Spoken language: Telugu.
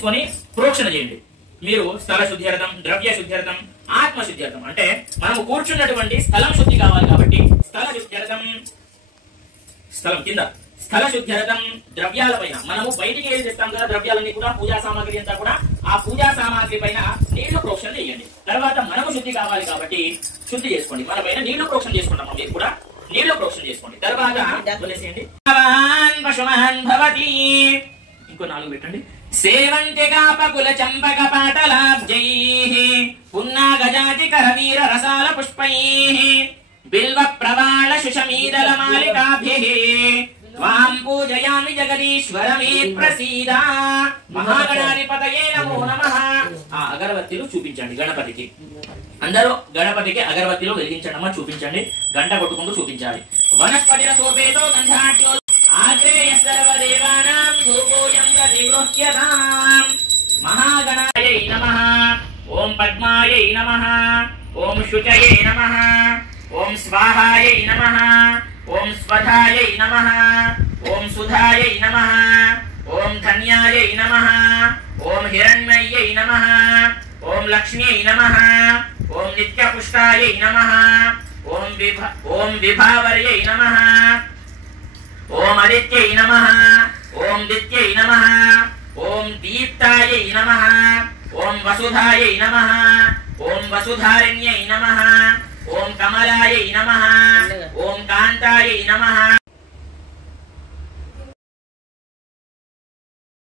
తీసుకొని ప్రోక్షణ చేయండి. మీరు స్థల శుద్ధ్యర్థం, ద్రవ్య శుద్ధ్యర్థం, ఆత్మ శుద్ధ్యర్థం అంటే మనము కూర్చున్నటువంటి స్థలం శుద్ధి కావాలి కాబట్టి స్థల శుద్ధ్యర్థం, స్థలం కింద స్థల శుద్ధ్యర్థం ద్రవ్యాల పైన మనము బయటికి ఏది తెస్తాం కదా ద్రవ్యాలన్నీ కూడా పూజా సామాగ్రి అంతా కూడా ఆ పూజా సామాగ్రి పైన నీళ్లు ప్రోక్షణ చేయండి. తర్వాత మనము శుద్ధి కావాలి కాబట్టి శుద్ధి చేసుకోండి. మన పైన నీళ్లు ప్రోక్షణ చేసుకుంటాం, మీరు కూడా నీళ్లు ప్రోక్షణ చేసుకోండి. తర్వాత వదిలేసేయండి. ఇంకో 4 పెట్టండి. సేవంతి కాపకుల చంపక పాటలాబ్జైః పున్నాగజాతి కరవీర రసాల పుష్పైః బిల్వ ప్రవాళ శుషమీదల మాలికాభిః త్వాం పూజయామి జగదీశ్వర మే ప్రసీద. మహాగణాధిపతయే నమో నమః. ఆ అగరబత్తిలు చూపించండి గణపతికి. అందరూ గణపతికి అగరబత్తిలో వెలిగించడమా చూపించండి. గంట కొట్టుకుంటూ చూపించాలి. వనస్పతిర సోపేతో గంధాట్యో ఆగ్రేయ సర్వదేవానాం ధూపోయం ప్రతిగృహ్యతాం. మహాగణాయై నమః. ఓం పద్మాయై నమః. ఓం శుచయై నమః. ఓం స్వాహాయై నమః. ఓం స్వధాయై నమః. ఓం సుధాయై నమః. ఓం ధన్యాయై నమః. ఓం హిరణ్మయ్యై నమః. ఓం లక్ష్మ్యై నమః. ఓం నిత్యపుష్టాయై నమః. ఓం విభావర్యై నమః. ఓం ఆదిత్యై నమః. ఓం దిత్యై నమః. ఓం దీప్తాయై నమః. ఓం వసుధాయై నమః. ఓం వసుధారిణ్యై నమః. ఓం కమలాయై నమః. ఓం కాంతాయై నమః.